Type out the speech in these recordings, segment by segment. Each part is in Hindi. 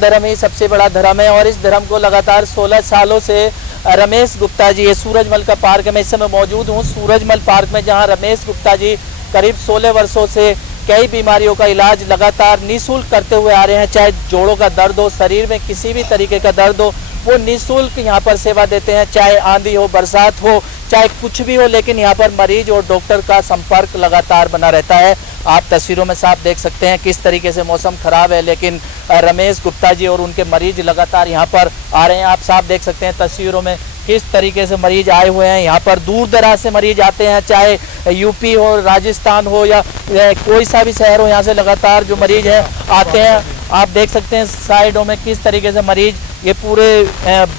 धर्म ही सबसे बड़ा धर्म है और इस धर्म को लगातार 16 सालों से रमेश गुप्ता जी ये सूरजमल का पार्क में इस समय मौजूद हूँ। सूरजमल पार्क में जहाँ रमेश गुप्ता जी करीब 16 वर्षों से कई बीमारियों का इलाज लगातार निःशुल्क करते हुए आ रहे हैं। चाहे जोड़ों का दर्द हो, शरीर में किसी भी तरीके का दर्द हो, वो निःशुल्क यहाँ पर सेवा देते हैं। चाहे आंधी हो, बरसात हो, चाहे कुछ भी हो, लेकिन यहाँ पर मरीज और डॉक्टर का संपर्क लगातार बना रहता है। आप तस्वीरों में साफ देख सकते हैं किस तरीके से मौसम खराब है, लेकिन रमेश गुप्ता जी और उनके मरीज लगातार यहाँ पर आ रहे हैं। आप साफ देख सकते हैं तस्वीरों में किस तरीके से मरीज आए हुए हैं। यहाँ पर दूर दराज से मरीज आते हैं, चाहे यूपी हो, राजस्थान हो या कोई सा भी शहर हो, यहाँ से लगातार जो मरीज है आते हैं। आप देख सकते हैं साइडों में किस तरीके से मरीज ये पूरे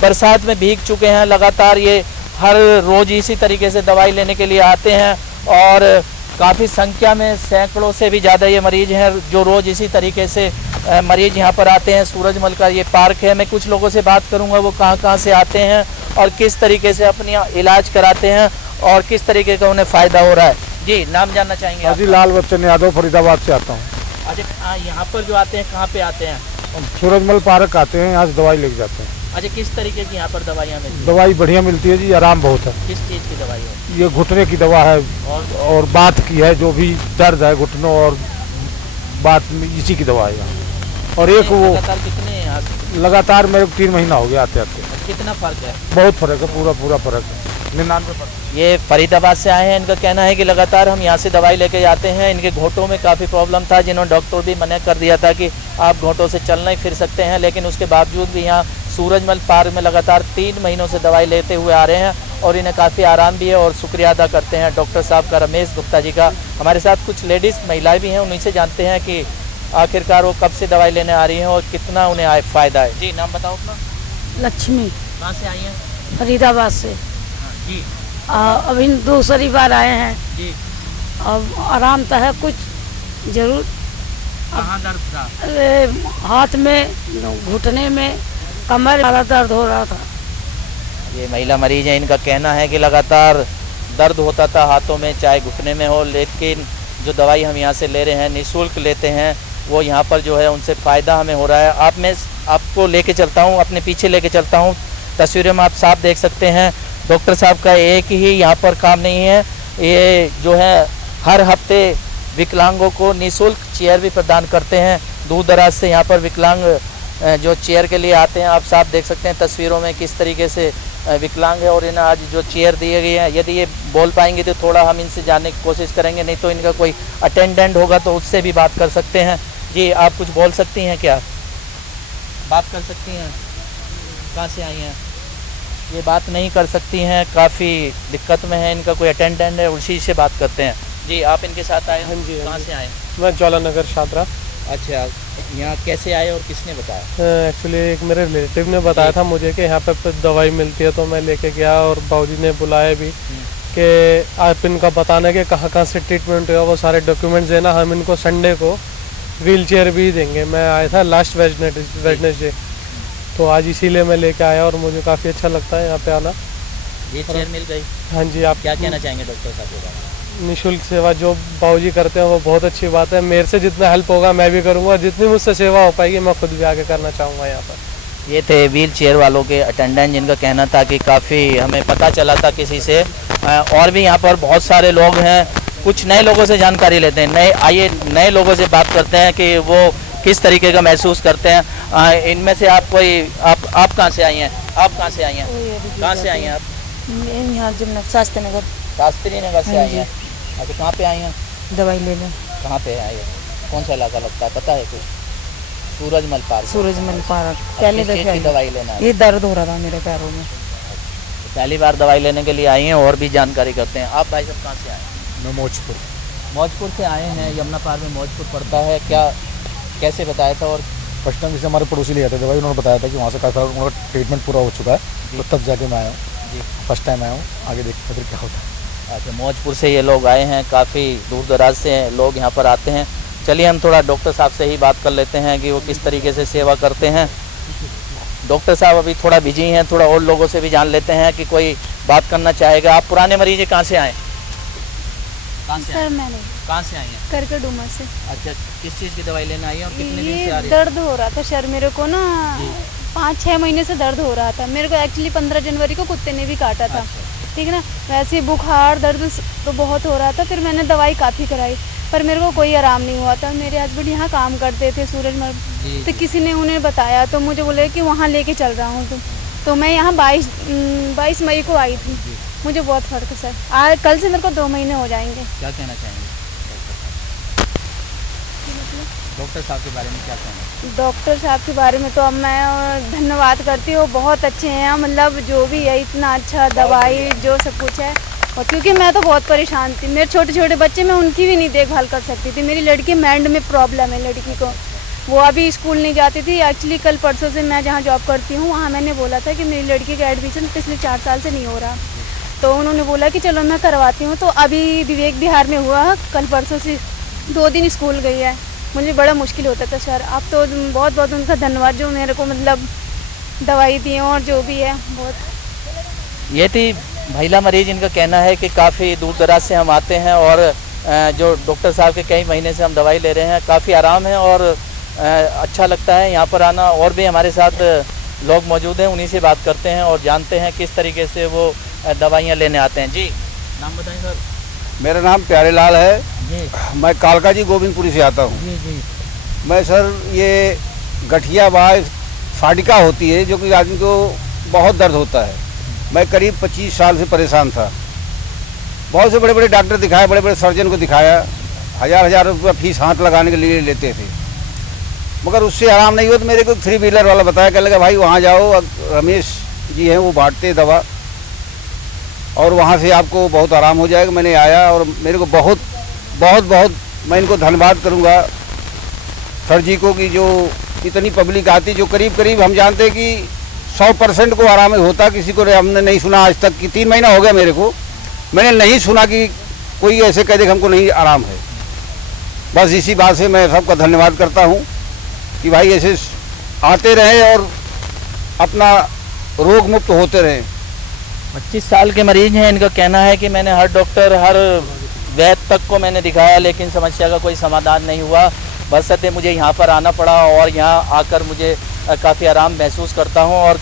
बरसात में भीग चुके हैं। लगातार ये हर रोज इसी तरीके से दवाई लेने के लिए आते हैं और काफ़ी संख्या में सैकड़ों से भी ज़्यादा ये मरीज हैं जो रोज़ इसी तरीके से मरीज यहाँ पर आते हैं। सूरजमल का ये पार्क है। मैं कुछ लोगों से बात करूँगा वो कहाँ से आते हैं और किस तरीके से अपनी इलाज कराते हैं और किस तरीके का उन्हें फ़ायदा हो रहा है। जी, नाम जानना चाहेंगे आप? जी, लाल बच्चन यादव, फरीदाबाद से आता हूँ। अच्छा, यहाँ पर जो आते हैं कहाँ पे आते हैं? सूरजमल पार्क आते हैं, यहाँ से दवाई लेके जाते हैं। अच्छा, किस तरीके की यहाँ पर दवाइयाँ मिलती हैं? दवाई बढ़िया मिलती है जी, आराम बहुत है। किस चीज़ की दवाई है? ये घुटने की दवा है और बात की है, जो भी दर्द है घुटनों और बात में इसी की दवा है। और एक वो लगातार कितने लगातार मेरे 3 महीना हो गया आते आते। कितना फ़र्क है? बहुत फ़र्क है, पूरा फ़र्क है, 99%। ये फरीदाबाद से आए हैं। इनका कहना है कि लगातार हम यहाँ से दवाई लेके जाते हैं। इनके घोटों में काफ़ी प्रॉब्लम था, जिन्होंने डॉक्टर भी मना कर दिया था कि आप घोटों से चल नहीं फिर सकते हैं, लेकिन उसके बावजूद भी यहाँ सूरजमल पार्क में लगातार 3 महीनों से दवाई लेते हुए आ रहे हैं और इन्हें काफ़ी आराम भी है और शुक्रिया अदा करते हैं डॉक्टर साहब का, रमेश गुप्ता जी का। हमारे साथ कुछ लेडीज़ महिलाएँ भी हैं, उन्हीं से जानते हैं कि आखिरकार वो कब से दवाई लेने आ रही हैं और कितना उन्हें फ़ायदा है। जी, नाम बताओ अपना। लक्ष्मी। कहाँ से आई हैं? फरीदाबाद से। जी। अभी दूसरी बार आए हैं जी। अब आराम तो है कुछ जरूर। कहाँ दर्द था? हाथ में, घुटने में, कमर ज़्यादा दर्द हो रहा था। ये महिला मरीज है, इनका कहना है कि लगातार दर्द होता था हाथों में, चाहे घुटने में हो, लेकिन जो दवाई हम यहाँ से ले रहे हैं, निःशुल्क लेते हैं, वो यहाँ पर जो है उनसे फ़ायदा हमें हो रहा है। मैं आपको लेके चलता हूँ, अपने पीछे लेके चलता हूँ। तस्वीरों में आप साफ देख सकते हैं डॉक्टर साहब का एक ही यहाँ पर काम नहीं है, ये जो है हर हफ्ते विकलांगों को निःशुल्क चेयर भी प्रदान करते हैं। दूर दराज से यहाँ पर विकलांग जो चेयर के लिए आते हैं, आप साफ देख सकते हैं तस्वीरों में किस तरीके से विकलांग है और इन्हें आज जो चेयर दी गई है, यदि ये बोल पाएंगे तो थोड़ा हम इनसे जानने की कोशिश करेंगे, नहीं तो इनका कोई अटेंडेंट होगा तो उससे भी बात कर सकते हैं। जी, आप कुछ बोल सकती हैं क्या? बात कर सकती हैं? कहाँ से आई हैं? ये बात नहीं कर सकती हैं, काफ़ी दिक्कत में है, इनका कोई अटेंडेंट है, उसी से बात करते हैं। जी, आप इनके साथ आए? हाँ जी। कहाँ से आए? मैं ज्वाला नगर शादरा। अच्छा, यहाँ कैसे आए और किसने बताया? एक्चुअली एक मेरे रिलेटिव ने बताया था मुझे कि यहाँ पे दवाई मिलती है, तो मैं लेके गया और बाबूजी ने बुलाया भी कि आप इनका बताना कि कहाँ से ट्रीटमेंट हुआ, वो सारे डॉक्यूमेंट्स देना, हम इनको संडे को व्हील चेयर भी देंगे। मैं आया था लास्ट वेडनेसडे, तो आज इसीलिए मैं लेके आया और मुझे काफ़ी अच्छा लगता है यहाँ पे आना। ये चेयर मिल गई? हाँ जी। आप क्या कहना चाहेंगे डॉक्टर साहब के बारे में? निःशुल्क सेवा जो बाबूजी करते हैं वो बहुत अच्छी बात है। मेरे से जितना हेल्प होगा मैं भी करूँगा, जितनी मुझसे सेवा हो पाएगी मैं खुद भी आगे करना चाहूँगा यहाँ पर। ये थे व्हील चेयर वालों के अटेंडेंट, जिनका कहना था कि काफ़ी हमें पता चला था किसी से, और भी यहाँ पर बहुत सारे लोग हैं। कुछ नए लोगों से जानकारी लेते हैं। आइए नए लोगों से बात करते हैं कि वो किस तरीके का महसूस करते हैं। इनमें से आप कहाँ से आई हैं? आप कहाँ से आई हैं? कहाँ से आई हैं आप? यहाँ शास्त्री नगर। शास्त्री नगर से आई हैं? अच्छा, कहाँ पे आई हैं? दवाई लेने। कहाँ पे आई है? कौन सा इलाका लगता है, पता है कुछ? सूरजमल पार्क। सूरजमल पार्क पहले की दवाई लेना है? ये दर्द हो रहा था मेरे पैरों में। पहली बार दवाई लेने के लिए आई हैं और भी जानकारी करते हैं। आप भाई साहब कहाँ से आए? मैं मौजपुर से आए हैं। यमुना पार्क में मौजपुर पड़ता है, क्या कैसे बताया था? और फर्स्ट टाइम जैसे हमारे पड़ोसी ले आते दवाई, उन्होंने बताया था कि वहाँ से काफ़ी उनका ट्रीटमेंट पूरा हो चुका है, तो तब जाके मैं आया हूँ। जी, फर्स्ट टाइम आया हूँ, आगे देखते फिर क्या होता है। अच्छा, मौजपुर से ये लोग आए हैं, काफ़ी दूर दराज से लोग यहाँ पर आते हैं। चलिए हम थोड़ा डॉक्टर साहब से ही बात कर लेते हैं कि वो किस तरीके से सेवा करते हैं। डॉक्टर साहब अभी थोड़ा बिजी हैं, थोड़ा और लोगों से भी जान लेते हैं कि कोई बात करना चाहेगा। आप पुराने मरीज हैं, कहाँ से आए? सर मैंने कहाँ से आई हैं? करके डूमर से अच्छा, किस चीज़ की दवाई लेने आई हैं और कितने दिन से आ ये रही है? दर्द हो रहा था सर मेरे को ना, 5-6 महीने से दर्द हो रहा था मेरे को। एक्चुअली 15 जनवरी को कुत्ते ने भी काटा था, ठीक है ना। वैसे बुखार दर्द तो बहुत हो रहा था, फिर मैंने दवाई काफ़ी कराई पर मेरे को कोई आराम नहीं हुआ था। मेरे हस्बैंड यहाँ काम करते थे सूरजमल, तो किसी ने उन्हें बताया तो मुझे बोले कि वहाँ लेके चल रहा हूँ तो मैं यहाँ 22 मई को आई थी। मुझे बहुत फ़र्क है सर, आज कल से मेरे को 2 महीने हो जाएंगे। क्या कहना चाहेंगे डॉक्टर साहब के बारे में? क्या कहना? डॉक्टर साहब के बारे में तो अब मैं धन्यवाद करती हूँ, बहुत अच्छे हैं। मतलब जो भी है इतना अच्छा दवाई जो सब कुछ है, और क्योंकि मैं तो बहुत परेशान थी। मेरे छोटे छोटे बच्चे, मैं उनकी भी नहीं देखभाल कर सकती थी। मेरी लड़की माइंड में प्रॉब्लम है लड़की को, वो अभी स्कूल नहीं जाती थी। एक्चुअली कल परसों से मैं जहाँ जॉब करती हूँ वहाँ मैंने बोला था कि मेरी लड़की का एडमिशन पिछले 4 साल से नहीं हो रहा, तो उन्होंने बोला कि चलो मैं करवाती हूँ। तो अभी विवेक विहार में हुआ, कल परसों से 2 दिन स्कूल गई है। मुझे बड़ा मुश्किल होता था सर, अब तो बहुत बहुत उनका धन्यवाद जो मेरे को मतलब दवाई दी और जो भी है बहुत। ये थी महिला मरीज, इनका कहना है कि काफ़ी दूर दराज से हम आते हैं और जो डॉक्टर साहब के कई महीने से हम दवाई ले रहे हैं, काफ़ी आराम है और अच्छा लगता है यहाँ पर आना। और भी हमारे साथ लोग मौजूद हैं, उन्हीं से बात करते हैं और जानते हैं किस तरीके से वो दवाइयाँ लेने आते हैं। जी, नाम बताएं सर। मेरा नाम प्यारे लाल है जी मैं कालका जी गोविंदपुरी से आता हूँ। जी जी मैं सर ये गठिया बाय साडिका होती है जो कि आदमी को बहुत दर्द होता है। मैं करीब 25 साल से परेशान था, बहुत से बड़े बड़े डॉक्टर दिखाए, बड़े बड़े सर्जन को दिखाया, हज़ार रुपया फीस हाथ लगाने के लिए लेते थे, मगर उससे आराम नहीं हुआ। तो मेरे को 3 व्हीलर वाला बताया, कहने लगा भाई वहाँ जाओ, रमेश जी हैं वो बांटते दवा और वहाँ से आपको बहुत आराम हो जाएगा। मैंने आया और मेरे को बहुत बहुत बहुत मैं इनको धन्यवाद करूँगा सर जी को कि जो इतनी पब्लिक आती, जो करीब करीब हम जानते हैं कि 100% को आराम होता, किसी को हमने नहीं सुना आज तक कि 3 महीना हो गया मेरे को, मैंने नहीं सुना कि कोई ऐसे कह दे कि हमको नहीं आराम है। बस इसी बात से मैं सबका धन्यवाद करता हूँ कि भाई ऐसे आते रहें और अपना रोग मुक्त होते रहें। 25 साल के मरीज हैं, इनका कहना है कि मैंने हर डॉक्टर, हर वैद्य तक को मैंने दिखाया लेकिन समस्या का कोई समाधान नहीं हुआ। बशर्ते मुझे यहाँ पर आना पड़ा और यहाँ आकर मुझे काफ़ी आराम महसूस करता हूँ। और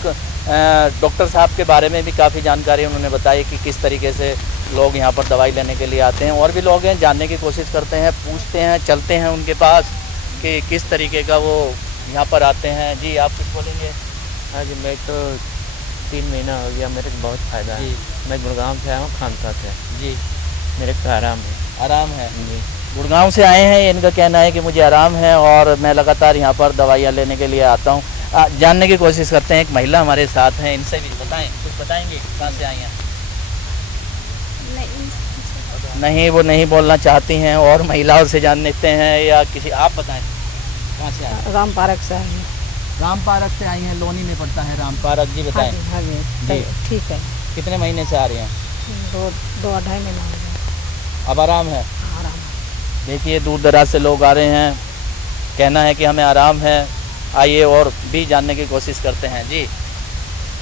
डॉक्टर साहब के बारे में भी काफ़ी जानकारी उन्होंने बताई कि किस तरीके से लोग यहाँ पर दवाई लेने के लिए आते हैं। और भी लोग हैं, जानने की कोशिश करते हैं, पूछते हैं, चलते हैं उनके पास कि किस तरीके का वो यहाँ पर आते हैं। जी, आप कुछ बोलेंगे? हाँ जी, मैं तो 3 महीना हो गया, मेरे को बहुत फ़ायदा है। मैं गुड़गांव से आया हूँ, खानसा से। जी, मेरे को आराम है। आराम है। जी, गुड़गांव से आए हैं, इनका कहना है कि मुझे आराम है और मैं लगातार यहाँ पर दवाइयाँ लेने के लिए आता हूँ। जानने की कोशिश करते हैं, एक महिला हमारे साथ हैं, इनसे भी बताएं, कुछ बताएंगे कहाँ से आई हैं? नहीं, वो नहीं बोलना चाहती हैं और महिलाओं से जान लेते हैं या किसी। आप बताएं कहाँ से आए हैं? राम पार्क से आई हैं। राम पार्क से आई हैं, लोनी में पड़ता है राम पार्क। जी बताएं। हाँ जी जी। ठीक है। कितने महीने से आ रही हैं? 2-2.5 महीना हो गया। अब आराम है? आराम है। देखिए, दूर दराज से लोग आ रहे हैं, कहना है कि हमें आराम है। आइए और भी जानने की कोशिश करते हैं। जी,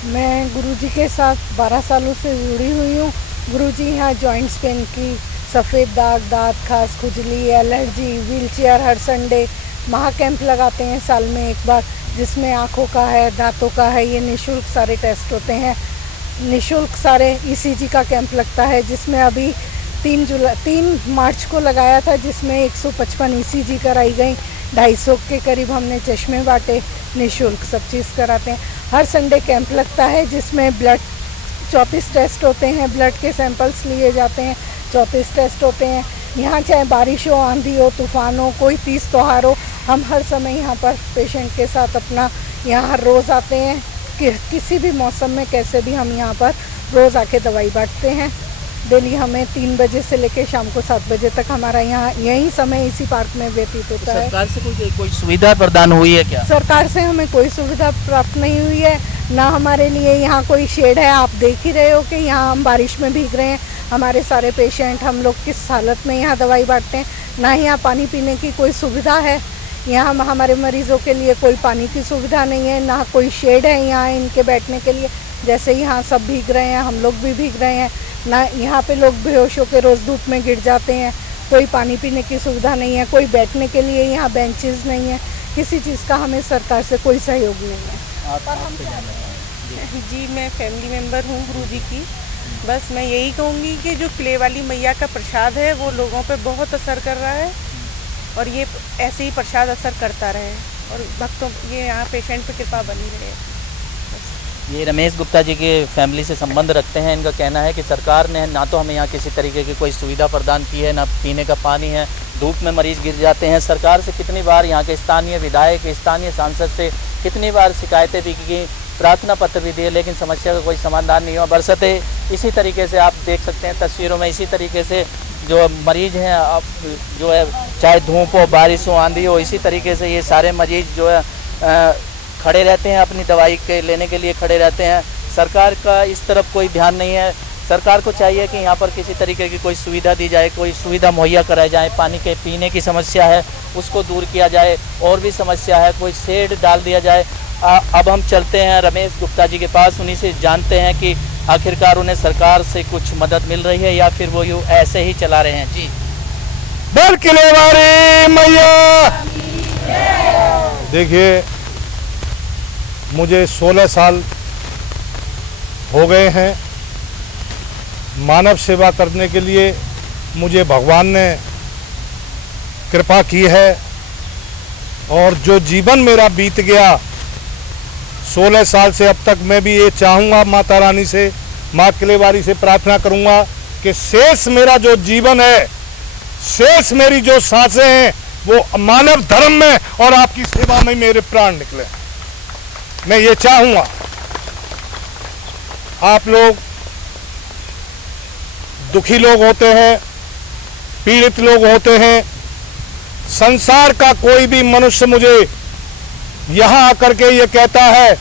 मैं गुरुजी के साथ 12 सालों से जुड़ी हुई हूँ। गुरुजी यहाँ जॉइंट्स पेन की, सफ़ेद दाग, दांत खास, खुजली, एलर्जी, व्हीलचेयर, हर संडे महा कैंप लगाते हैं साल में एक बार, जिसमें आँखों का है, दांतों का है, ये निःशुल्क सारे टेस्ट होते हैं। निःशुल्क सारे ECG का कैंप लगता है, जिसमें अभी 3 मार्च को लगाया था, जिसमें 155 ECG कराई गई। 250 के करीब हमने चश्मे बांटे, निःशुल्क सब चीज़ कराते हैं। हर संडे कैंप लगता है जिसमें ब्लड 34 टेस्ट होते हैं, ब्लड के सैंपल्स लिए जाते हैं, 34 टेस्ट होते हैं। यहाँ चाहे बारिश हो, आंधी हो, तूफान हो, कोई तीज त्योहार हो, हम हर समय यहाँ पर पेशेंट के साथ अपना यहाँ हर रोज़ आते हैं कि किसी भी मौसम में कैसे भी हम यहाँ पर रोज़ आके दवाई बांटते हैं। डेली हमें 3 बजे से लेकर शाम को 7 बजे तक हमारा यहाँ यही समय इसी पार्क में व्यतीत होता है। सरकार से कोई सुविधा प्रदान हुई है क्या? सरकार से हमें कोई सुविधा प्राप्त नहीं हुई है, ना हमारे लिए यहाँ कोई शेड है। आप देख ही रहे हो कि यहाँ हम बारिश में भीग रहे हैं, हमारे सारे पेशेंट, हम लोग किस हालत में यहाँ दवाई बांटते हैं। ना ही यहाँ पानी पीने की कोई सुविधा है, यहाँ हमारे मरीज़ों के लिए कोई पानी की सुविधा नहीं है, ना कोई शेड है यहाँ इनके बैठने के लिए। जैसे यहाँ सब भीग रहे हैं, हम लोग भी भीग रहे हैं। ना यहाँ पे लोग बेहोश होकर रोज़ धूप में गिर जाते हैं। कोई पानी पीने की सुविधा नहीं है, कोई बैठने के लिए यहाँ बेंचेस नहीं है, किसी चीज़ का हमें सरकार से कोई सहयोग नहीं है। जी, मैं फैमिली मेम्बर हूँ गुरुजी की। बस मैं यही कहूँगी कि जो किले वाली मैया का प्रसाद है वो लोगों पे बहुत असर कर रहा है और ये ऐसे ही प्रसाद असर करता रहे और भक्तों ये यहाँ पेशेंट पे कृपा बनी रहे। ये रमेश गुप्ता जी के फैमिली से संबंध रखते हैं। इनका कहना है कि सरकार ने ना तो हमें यहाँ किसी तरीके की कोई सुविधा प्रदान की है, ना पीने का पानी है, धूप में मरीज गिर जाते हैं। सरकार से कितनी बार यहाँ के स्थानीय विधायक, स्थानीय सांसद से कितनी बार शिकायतें भी की, प्रार्थना पत्र भी दिए, लेकिन समस्या का कोई समाधान नहीं हुआ। बरसते इसी तरीके से आप देख सकते हैं तस्वीरों में, इसी तरीके से जो मरीज हैं अब जो है, चाहे धूप हो, बारिश हो, आंधी हो, इसी तरीके से ये सारे मरीज जो है खड़े रहते हैं, अपनी दवाई के लेने के लिए खड़े रहते हैं। सरकार का इस तरफ कोई ध्यान नहीं है। सरकार को चाहिए कि यहाँ पर किसी तरीके की कोई सुविधा दी जाए, कोई सुविधा मुहैया कराई जाए। पानी के पीने की समस्या है उसको दूर किया जाए, और भी समस्या है कोई शेड डाल दिया जाए। अब हम चलते हैं रमेश गुप्ता जी के पास, उन्हीं से जानते हैं कि आखिरकार उन्हें सरकार से कुछ मदद मिल रही है या फिर वो यूँ ऐसे ही चला रहे हैं। जी, बोल किले वाली मैया। देखिए, मुझे 16 साल हो गए हैं मानव सेवा करने के लिए। मुझे भगवान ने कृपा की है और जो जीवन मेरा बीत गया 16 साल से अब तक, मैं भी ये चाहूँगा माता रानी से, माँ किलेवारी से प्रार्थना करूँगा कि शेष मेरा जो जीवन है, शेष मेरी जो सांसें हैं, वो मानव धर्म में और आपकी सेवा में मेरे प्राण निकले। मैं ये चाहूँगा आप लोग दुखी लोग होते हैं, पीड़ित लोग होते हैं, संसार का कोई भी मनुष्य मुझे यहाँ आकर के ये कहता है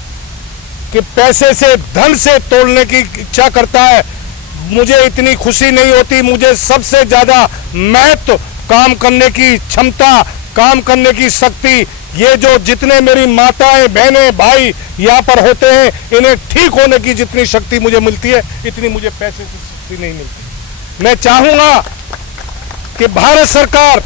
कि पैसे से, धन से तोड़ने की इच्छा करता है, मुझे इतनी खुशी नहीं होती। मुझे सबसे ज़्यादा महत्व काम करने की क्षमता, काम करने की शक्ति, ये जो जितने मेरी माताएं, बहनें, भाई यहाँ पर होते हैं, इन्हें ठीक होने की जितनी शक्ति मुझे मिलती है, इतनी मुझे पैसे की शक्ति नहीं मिलती। मैं चाहूँगा कि भारत सरकार,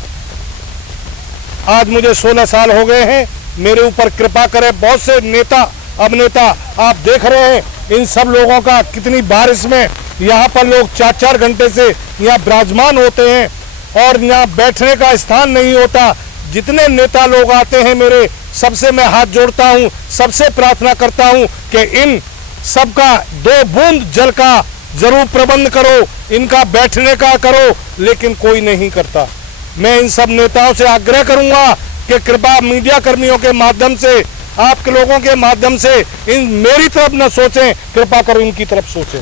आज मुझे 16 साल हो गए हैं, मेरे ऊपर कृपा करे। बहुत से नेता, अभिनेता आप देख रहे हैं, इन सब लोगों का कितनी बारिश में यहाँ पर लोग 4-4 घंटे से यहाँ विराजमान होते हैं और यहाँ बैठने का स्थान नहीं होता। जितने नेता लोग आते हैं मेरे, सबसे मैं हाथ जोड़ता हूँ, सबसे प्रार्थना करता हूँ कि इन सबका 2 बूंद जल का जरूर प्रबंध करो, इनका बैठने का करो, लेकिन कोई नहीं करता। मैं इन सब नेताओं से आग्रह करूंगा कि कृपा मीडिया कर्मियों के माध्यम से, आपके लोगों के माध्यम से इन मेरी तरफ न सोचें, कृपा कर इनकी तरफ सोचें।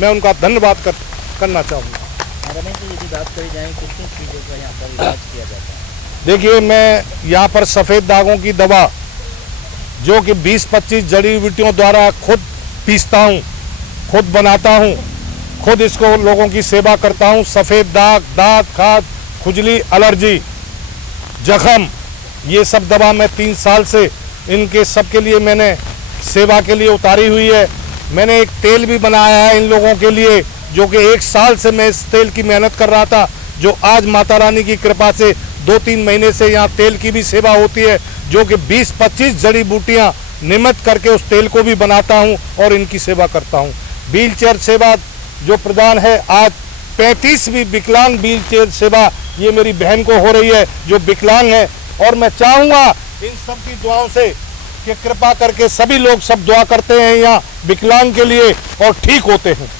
मैं उनका धन्यवाद करना चाहूँगा। रमेश जी, यदि बात करी जाए कितनी चीज़ों का यहाँ पर इलाज किया जाता है? देखिए, मैं यहाँ पर सफ़ेद दागों की दवा जो कि 20-25 जड़ी बूटियों द्वारा खुद पीसता हूँ, खुद बनाता हूँ, खुद इसको लोगों की सेवा करता हूँ। सफ़ेद दाग, दांत, खाज, खुजली, एलर्जी, जख्म, ये सब दवा मैं 3 साल से इनके सब के लिए मैंने सेवा के लिए उतारी हुई है। मैंने एक तेल भी बनाया है इन लोगों के लिए, जो कि 1 साल से मैं इस तेल की मेहनत कर रहा था, जो आज माता रानी की कृपा से 2-3 महीने से यहाँ तेल की भी सेवा होती है, जो कि 20-25 जड़ी बूटियाँ निमित करके उस तेल को भी बनाता हूँ और इनकी सेवा करता हूँ। व्हील चेयर सेवा जो प्रदान है, आज 35वीं विकलांग व्हील चेयर सेवा ये मेरी बहन को हो रही है जो विकलांग है। और मैं चाहूँगा इन सब की दुआओं से कि कृपा करके सभी लोग सब दुआ करते हैं यहाँ विकलांग के लिए और ठीक होते हैं।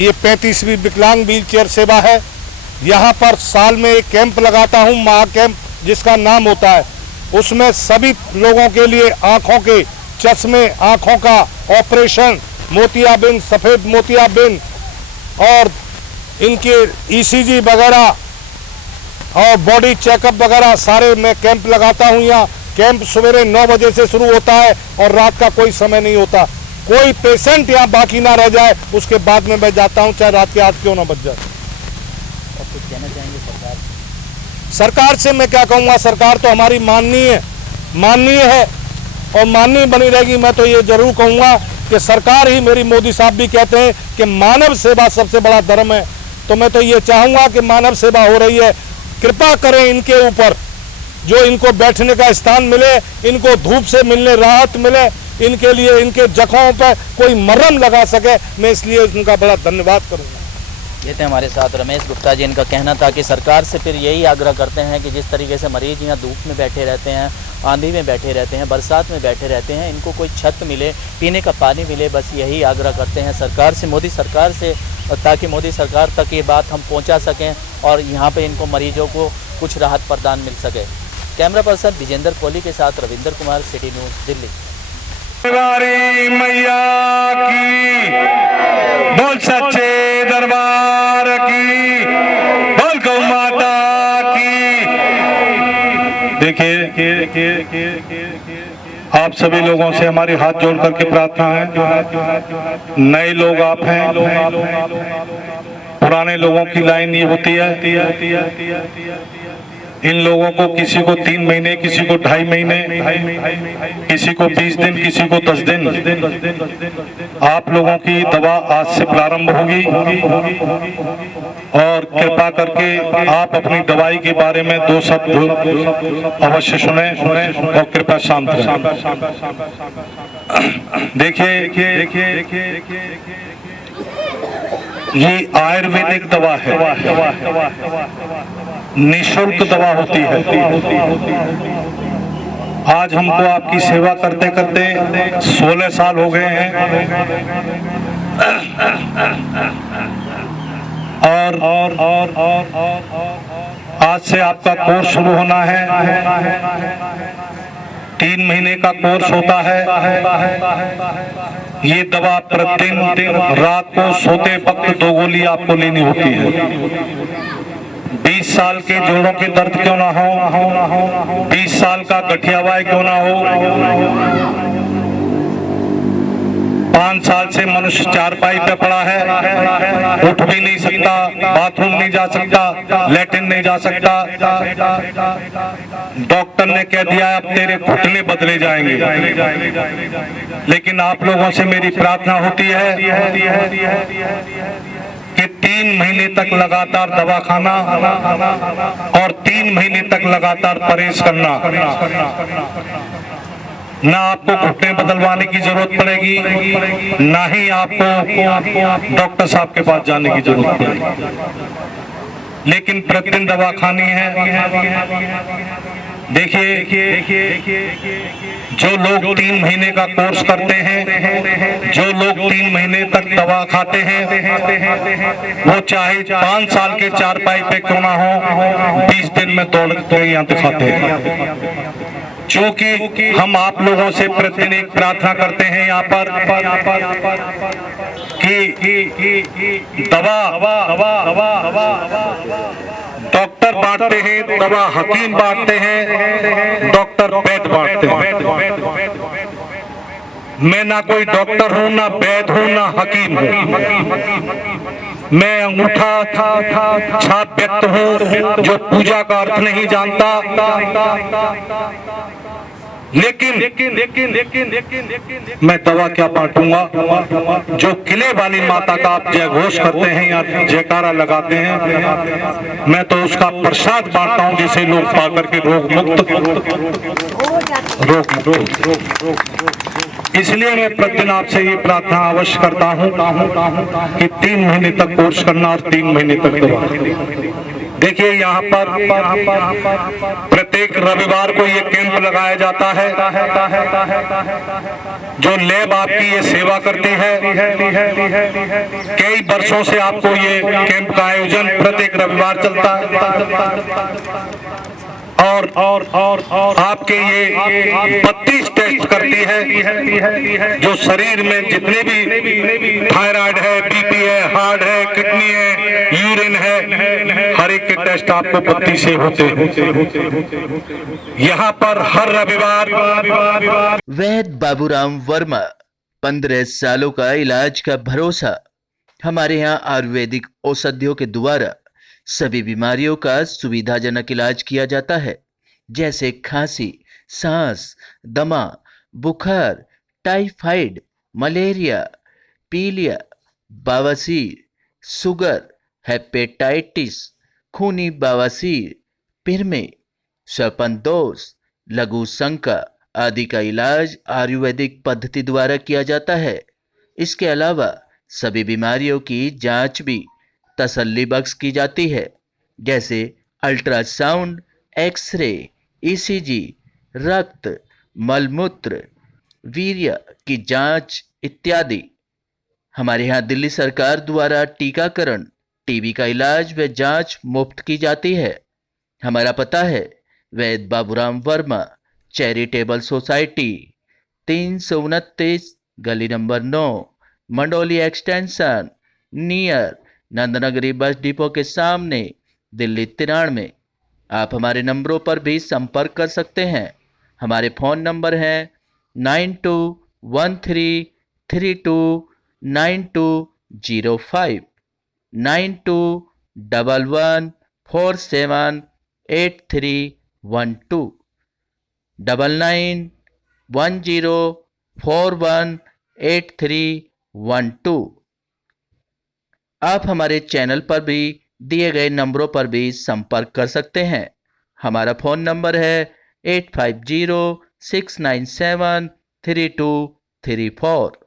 ये 35वीं विकलांग व्हील चेयर सेवा है। यहाँ पर साल में एक कैंप लगाता हूँ, महा कैंप जिसका नाम होता है, उसमें सभी लोगों के लिए आँखों के चश्मे, आँखों का ऑपरेशन, मोतियाबिंद, सफ़ेद मोतियाबिंद और इनके ECG वगैरह और बॉडी चेकअप वगैरह सारे मैं कैंप लगाता हूँ यहाँ। कैंप सवेरे 9 बजे से शुरू होता है और रात का कोई समय नहीं होता। कोई पेशेंट यहाँ बाकी ना रह जाए, उसके बाद में मैं जाता हूँ, चाहे रात के 8 क्यों ना बज जाए। और कुछ कहना चाहेंगे सरकार से मैं क्या कहूँगा, सरकार तो हमारी माननीय है और माननीय बनी रहेगी। मैं तो ये जरूर कहूँगा कि सरकार ही, मेरी मोदी साहब भी कहते हैं कि मानव सेवा सबसे बड़ा धर्म है, तो मैं तो ये चाहूँगा कि मानव सेवा हो रही है, कृपा करें इनके ऊपर, जो इनको बैठने का स्थान मिले, इनको धूप से मिलने राहत मिले, इनके लिए इनके जख्मों पर कोई मरहम लगा सके, मैं इसलिए उनका बड़ा धन्यवाद करूँगा। ये थे हमारे साथ रमेश गुप्ता जी। इनका कहना था कि सरकार से फिर यही आग्रह करते हैं कि जिस तरीके से मरीज यहाँ धूप में बैठे रहते हैं, आंधी में बैठे रहते हैं, बरसात में बैठे रहते हैं, इनको कोई छत मिले, पीने का पानी मिले, बस यही आग्रह करते हैं सरकार से, मोदी सरकार से, ताकि मोदी सरकार तक ये बात हम पहुँचा सकें और यहाँ पर इनको मरीजों को कुछ राहत प्रदान मिल सके। कैमरा पर्सन विजेंद्र कोहली के साथ रविंदर कुमार, सिटी न्यूज़, दिल्ली। मैया की बोल, सच्चे दरबार की बोल, गौ माता की। देखिए, आप सभी लोगों से हमारी हाथ जोड़ करके प्रार्थना है, नए लोग आप हैं, पुराने लोगों की लाइन ये होती है, इन लोगों को किसी को 3 महीने, किसी को 2.5 महीने, किसी को 20 दिन, किसी को 10 दिन। आप लोगों की दवा आज से प्रारंभ होगी और कृपा करके आप अपनी दवाई के बारे में 2 शब्द अवश्य सुने और कृपया शांत रहें। देखिए, ये आयुर्वेदिक दवा है, निःशुल्क दवा होती है। आज हमको आपकी सेवा करते करते 16 साल हो गए हैं और आज से आपका कोर्स शुरू होना है। 3 महीने का कोर्स होता है। ये दवा प्रतिदिन रात को सोते वक्त 2 गोली आपको लेनी होती है। 20 साल के जोड़ों के दर्द क्यों ना हो, 20 साल का गठियावाय क्यों ना हो, 5 साल से मनुष्य चारपाई पे पड़ा है, उठ भी नहीं सकता, बाथरूम नहीं जा सकता, लैट्रिन नहीं जा सकता, डॉक्टर ने कह दिया अब तेरे घुटने बदले जाएंगे। लेकिन आप लोगों से मेरी प्रार्थना होती है कि 3 महीने तक लगातार दवा खाना और 3 महीने तक लगातार परहेज करना। ना आपको घुटने बदलवाने की जरूरत पड़ेगी, ना ही आपको डॉक्टर साहब के पास जाने की जरूरत पड़ेगी, लेकिन प्रतिदिन दवा खानी है। देखिए, जो लोग 3 महीने का कोर्स करते हैं, जो लोग 3 महीने तक दवा खाते हैं, वो चाहे 5 साल के चारपाई पे क्यों ना हो, 20 दिन में दौड़ते यहाँ दिखाते हैं। क्योंकि हम आप लोगों से प्रतिदिन एक प्रार्थना करते हैं यहाँ पर कि दवा डॉक्टर बांटते हैं, दवा हकीम बांटते हैं, डॉक्टर वैद्य बांटते हैं। मैं ना कोई डॉक्टर हूँ, ना वैद्य हूँ, ना हकीम हूँ। मैं अंगूठा छाप व्यक्ति हूँ जो पूजा का अर्थ नहीं जानता, लेकिन मैं दवा क्या बांटूंगा। जो किले वाली माता का आप जय घोष करते हैं या जयकारा लगाते हैं, मैं तो उसका प्रसाद बांटता हूं, जिसे लोग पा करके रोग मुक्त। इसलिए मैं प्रतिदिन आपसे ये प्रार्थना अवश्य करता हूं कि 3 महीने तक कोर्स करना और 3 महीने तक दवा। देखिए, यहाँ पर प्रत्येक रविवार को ये कैंप लगाया जाता है। जो लैब आपकी ये सेवा करती है, कई वर्षों से आपको ये कैंप का आयोजन प्रत्येक रविवार चलता है और आपके ये 32 टेस्ट करती है, जो शरीर में जितने भी थायराइड है, बीपी है, हार्ट है, किडनी है, यूरिन है, हर एक के टेस्ट आपको 32 से होते हैं। यहाँ पर हर रविवार वैद्य बाबूराम वर्मा, 15 सालों का इलाज का भरोसा। हमारे यहाँ आयुर्वेदिक औषधियों के द्वारा सभी बीमारियों का सुविधाजनक इलाज किया जाता है, जैसे खांसी, सांस, दमा, बुखार, टाइफाइड, मलेरिया, पीलिया, बवासीर, शुगर, हेपेटाइटिस, खूनी बवासीर, पिरमे, श्वसन लघु शंका आदि का इलाज आयुर्वेदिक पद्धति द्वारा किया जाता है। इसके अलावा सभी बीमारियों की जांच भी तसल्ली बख्श की जाती है, जैसे अल्ट्रासाउंड, एक्सरे, ईसीजी, रक्त, मलमूत्र, वीर्य की जांच इत्यादि। हमारे यहाँ दिल्ली सरकार द्वारा टीकाकरण, टीबी का इलाज व जांच मुफ्त की जाती है। हमारा पता है वैद बाबूराम वर्मा चैरिटेबल सोसाइटी, 329 गली number 9, Mandoli extension, near Nand Nagri bus depot के सामने, दिल्ली 93। आप हमारे नंबरों पर भी संपर्क कर सकते हैं। हमारे फ़ोन नंबर हैं 9213329205, 9211478312, 9910418312। आप हमारे चैनल पर भी दिए गए नंबरों पर भी संपर्क कर सकते हैं। हमारा फ़ोन नंबर है 8506973234।